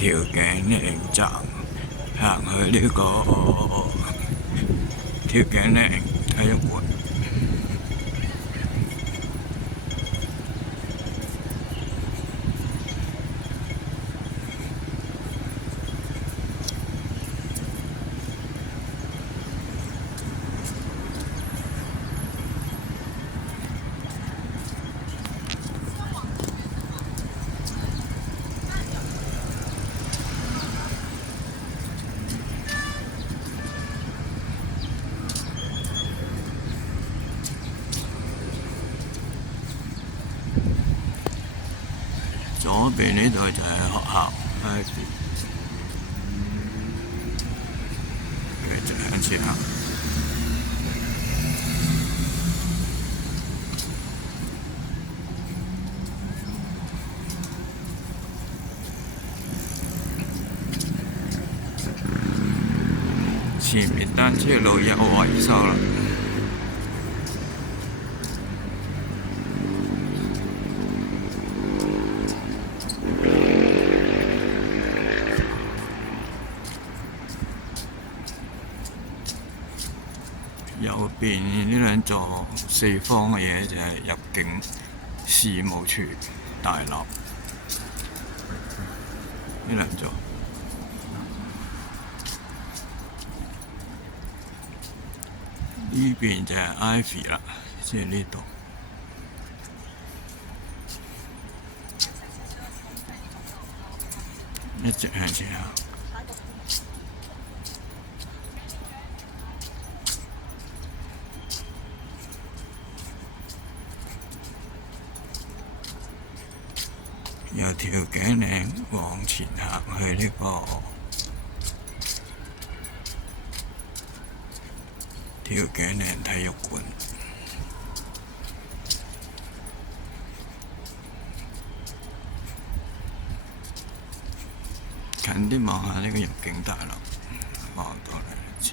條頸嶺站行去呢個條頸嶺體育館。左邊呢度就係學校，Ivy，繼續向前行。前面單車路有維修啦。右邊呢兩座四方嘅嘢就係入境事務處大樓，呢兩座。呢邊就係 Ivy 啦，即係呢度。一直向前行。由條頸嶺往前行去呢個條頸嶺體育館。近啲望下呢個入境大樓，望到兩次。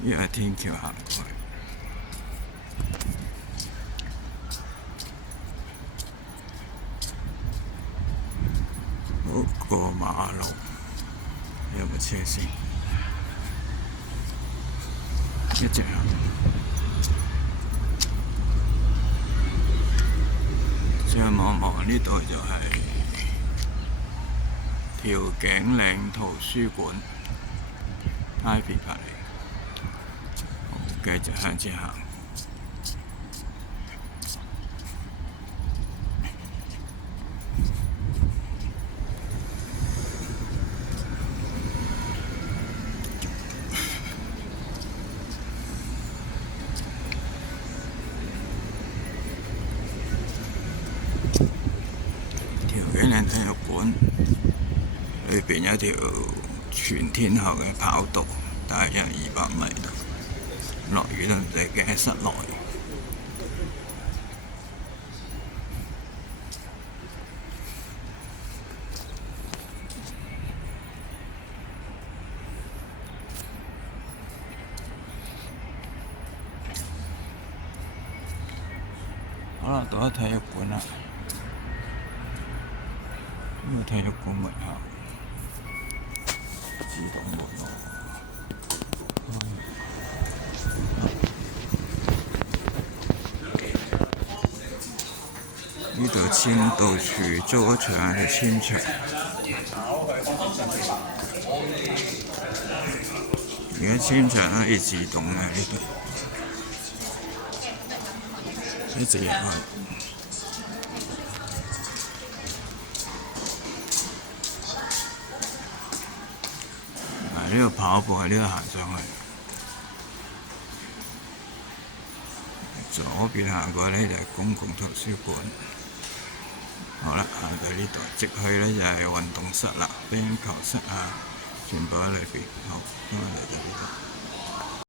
呢個天橋行過去。過馬路有冇車先？一直行，再望望呢度就係條頸嶺圖書館 ，Ivy 隔離。好，繼續向前行。條頸嶺體育館裏邊有條全天候嘅跑道，大約200米，落雨都唔使驚喺室內。好啦，到咗體育館啦。呢個體育館門口自動門咯。呢度簽到處租咗場去簽場。而家簽場可以自動嘅呢度，一直入去。呢度跑步喺呢度行上去，左邊行過呢就係公共圖書館。好啦，行到呢度，直去呢就係運動室啦，冰球室啊，全部喺裏邊。好，今日嚟到呢度。